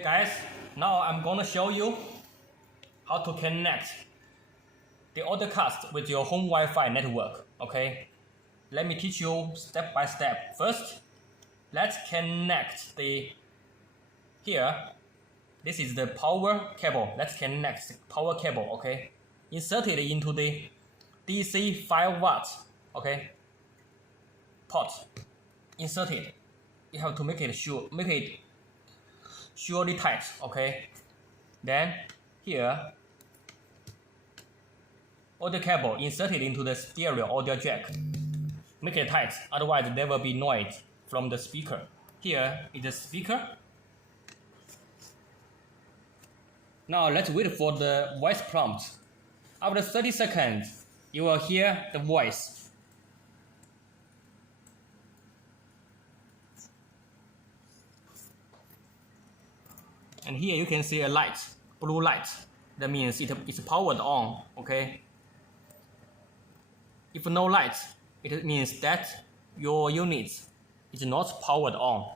Hey guys, now I'm gonna show you how to connect the AudioCast with your home Wi-Fi network. Okay, let me teach you step by step. First, let's connect here. This is the power cable. Let's connect the power cable. Okay, insert it into the DC 5 watts. Okay, port. Insert it. You have to make it surely tight. Okay, then here audio cable, insert it into the stereo audio jack. Make it tight, otherwise there will be noise from the speaker. Here is the speaker. Now let's wait for the voice prompt. After 30 seconds, you will hear the voice. And here you can see a light, blue light. That means it's powered on. Okay. If no light, it means that your unit is not powered on.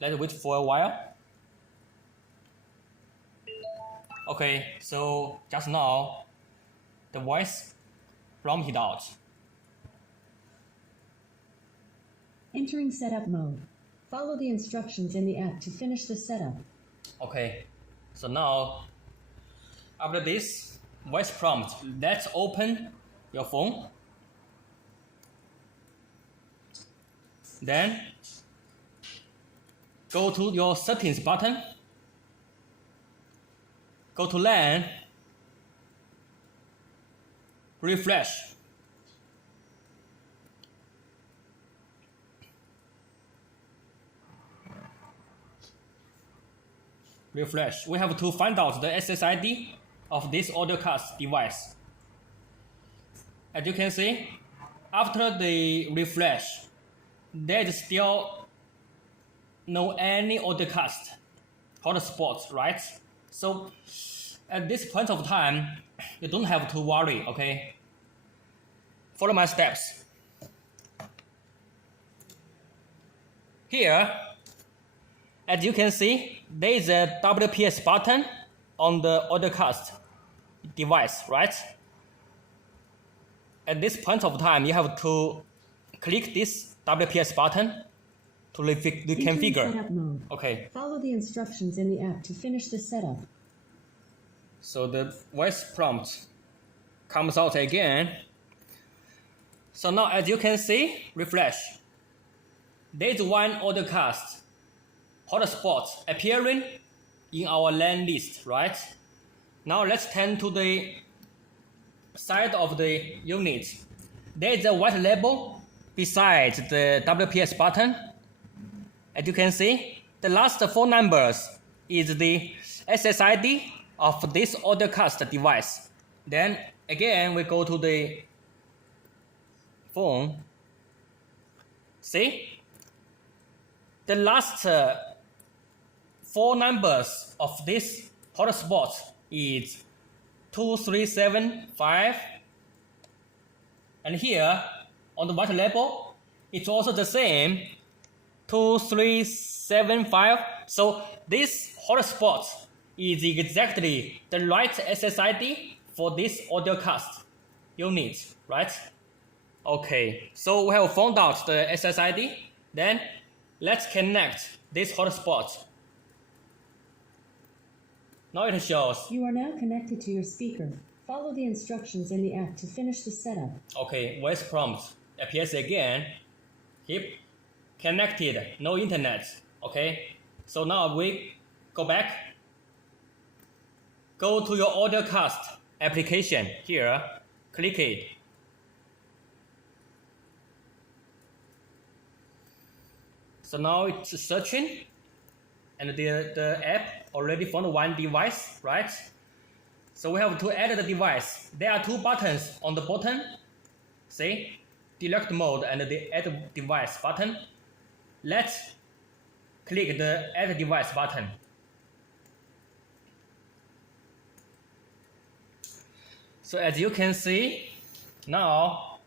Let's wait for a while. Okay, so just now the voice prompted out. Entering setup mode. Follow the instructions in the app to finish the setup. Okay, so now after this voice prompt, let's open your phone. Then go to your settings button. Go to LAN. Refresh. Refresh. We have to find out the SSID of this AudioCast device. As you can see, after the refresh, there is still no any AudioCast hotspots, right? So at this point of time, you don't have to worry. Okay. Follow my steps. Here, as you can see, there is a WPS button on the AudioCast device, right? At this point of time, you have to click this WPS button to reconfigure. Setup mode. Okay. Follow the instructions in the app to finish the setup. So the voice prompt comes out again. So now, as you can see, refresh. There is one AudioCast hotspot appearing in our LAN list, right? Now let's turn to the side of the unit. There is a white label beside the WPS button. As you can see, the last 4 numbers is the SSID of this AudioCast device. Then again, we go to the phone. See? The last 4 numbers of this hotspot is 2375, and here on the white label it's also the same, 2375. So this hotspot is exactly the right SSID for this AudioCast unit, right? Okay, so we have found out the SSID. Then let's connect this hotspot. Now it shows. You are now connected to your speaker. Follow the instructions in the app to finish the setup. Okay, voice prompt appears again. Keep connected, no internet. Okay, so now we go back. Go to your AudioCast application here. Click it. So now it's searching. And the app already found one device, right? So we have to add the device. There are 2 buttons on the bottom. See? Delete mode and the add device button. Let's click the add device button. So as you can see, now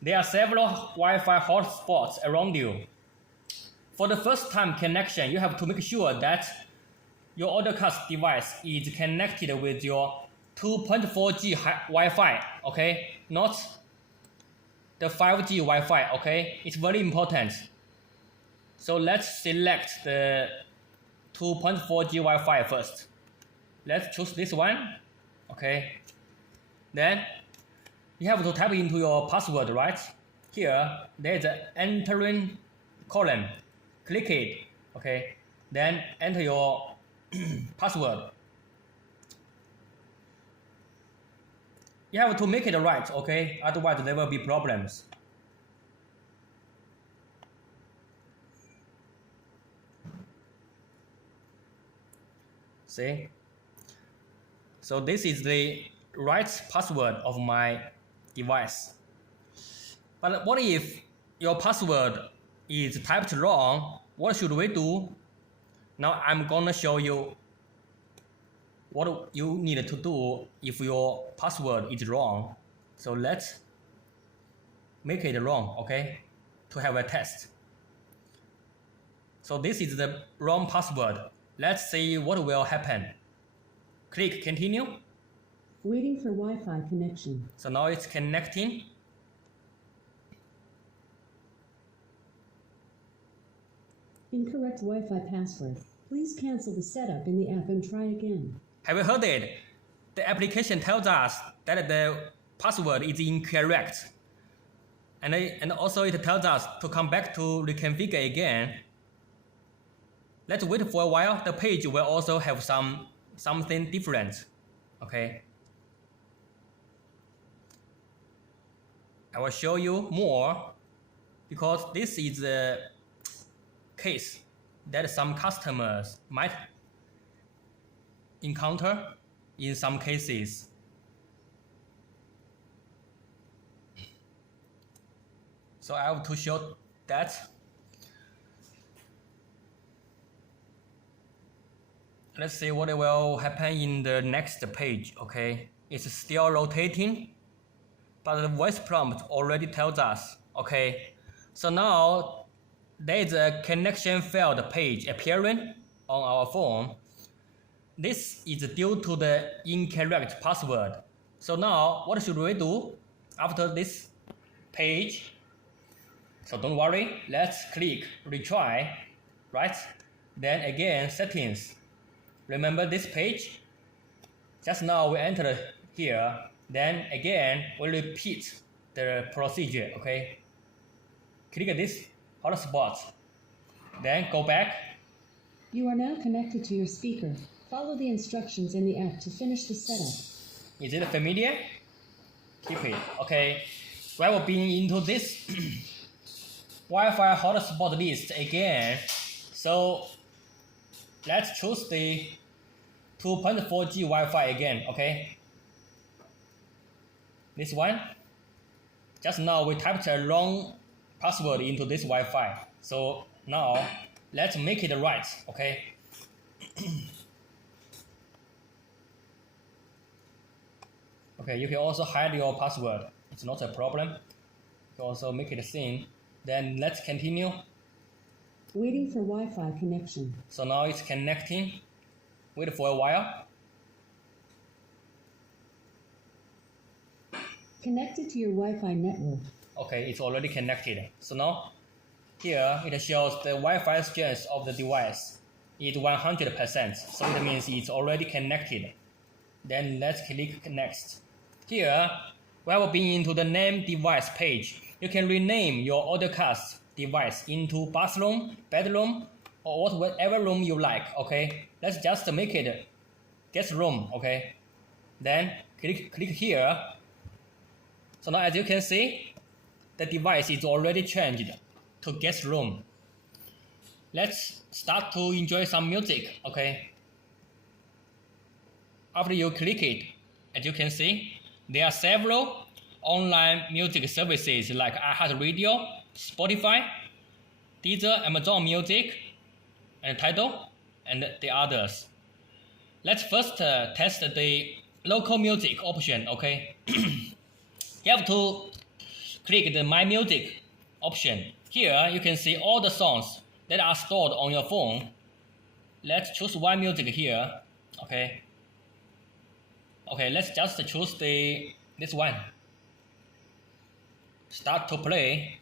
there are several Wi-Fi hotspots around you. For the first time connection, you have to make sure that your AudioCast device is connected with your 2.4G Wi-Fi, okay? Not the 5G Wi-Fi, okay? It's very important. So let's select the 2.4G Wi-Fi first. Let's choose this one, okay? Then you have to type into your password, right? Here, there's an entering column. Click it, okay? Then enter your password. You have to make it right, okay? Otherwise there will be problems. See? So this is the right password of my device. But what if your password is typed wrong? What should we do? Now I'm gonna show you what you need to do if your password is wrong. So let's make it wrong, okay? To have a test. So this is the wrong password. Let's see what will happen. Click continue. Waiting for Wi-Fi connection. So now it's connecting. Incorrect Wi-Fi password. Please cancel the setup in the app and try again. Have you heard it? The application tells us that the password is incorrect. And also it tells us to come back to reconfigure again. Let's wait for a while. The page will also have something different. Okay. I will show you more because this is the case that some customers might encounter in some cases. So I have to show that. Let's see what will happen in the next page, okay? It's still rotating, but the voice prompt already tells us, okay? So now there is a connection failed page appearing on our phone. This is due to the incorrect password. So now what should we do after this page? So don't worry, let's click retry, right? Then again settings. Remember this page? Just now we entered here, then again we repeat the procedure, okay? Click this hotspot, then go back. You are now connected to your speaker. Follow the instructions in the app to finish the setup. Is it familiar? Keep it, okay. We will be into this Wi-Fi hotspot list again. So let's choose the 2.4G Wi-Fi again, okay? This one. Just now we typed a wrong password into this Wi-Fi. So now let's make it right, okay? Okay, you can also hide your password. It's not a problem. You can also make it same. Then let's continue. Waiting for Wi-Fi connection. So now it's connecting. Wait for a while. Connected to your Wi-Fi network. Okay, it's already connected. So now here it shows the Wi-Fi strength of the device is 100%. So it means it's already connected. Then let's click next. Here we have been into the name device page. You can rename your AudioCast device into bathroom, bedroom, or whatever room you like, okay? Let's just make it guest room, okay? Then click here. So now as you can see, the device is already changed to guest room. Let's start to enjoy some music, okay? After you click it, as you can see, there are several online music services like iHeartRadio, Spotify, Deezer, Amazon Music, and Tidal, and the others. Let's first test the local music option, okay? You have to click the My Music option. Here you can see all the songs that are stored on your phone. Let's choose one music here. Okay. Okay, let's just choose this one. Start to play.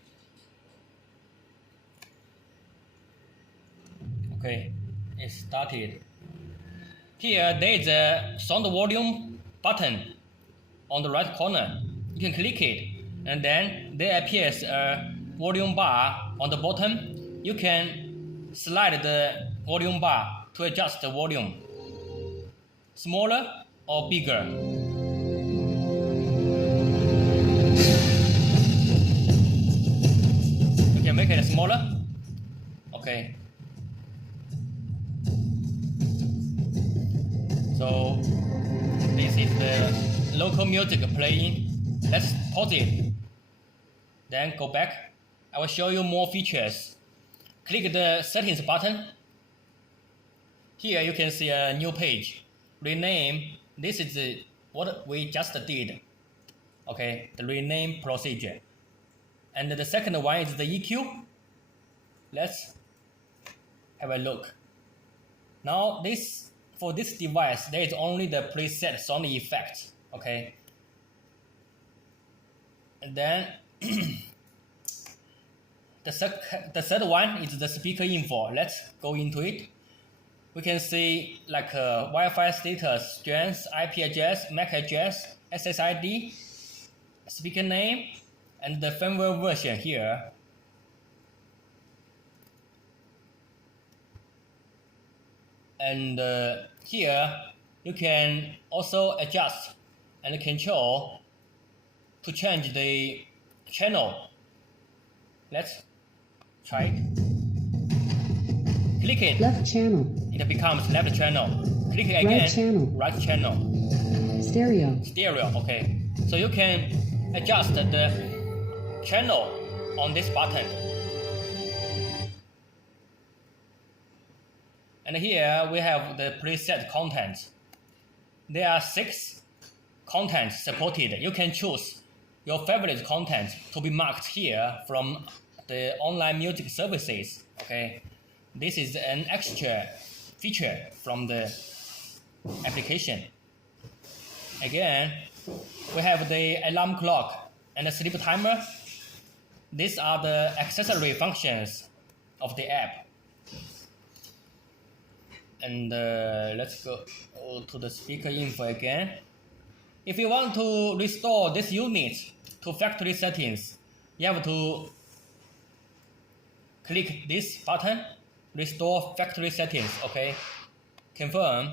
Okay, it started. Here there is a sound volume button on the right corner. You can click it, and then there appears a volume bar on the bottom. You can slide the volume bar to adjust the volume, smaller or bigger. You can make it smaller. Okay. So this is the local music playing. Let's pause it. Then go back. I will show you more features. Click the settings button. Here you can see a new page. Rename. This is what we just did. Okay, the rename procedure. And the second one is the EQ. Let's have a look. Now for this device, there is only the preset sound effect. Okay. And then the third one is the speaker info. Let's go into it. We can see like Wi-Fi status, strength, IP address, MAC address, SSID, speaker name, and the firmware version here. And here you can also adjust and control to change the channel. Let's try it. Click it. Left channel. It becomes left channel. Click it again. Right channel. Right channel. Stereo. Stereo. Okay. So you can adjust the channel on this button. And here we have the preset content. There are 6 contents supported. You can choose your favorite content to be marked here from the online music services. Okay, this is an extra feature from the application. Again, we have the alarm clock and the sleep timer. These are the accessory functions of the app. And let's go to the speaker info again. If you want to restore this unit to factory settings, you have to click this button, restore factory settings. Okay, confirm.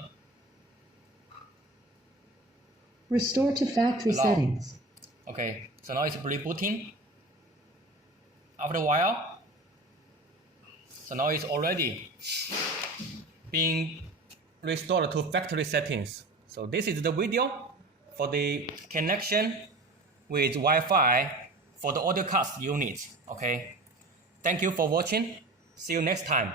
Restore to factory Allow. settings. Okay, so now it's rebooting. After a while, so now it's already being restored to factory settings. So this is the video for the connection with Wi-Fi for the AudioCast unit. Okay, thank you for watching. See you next time.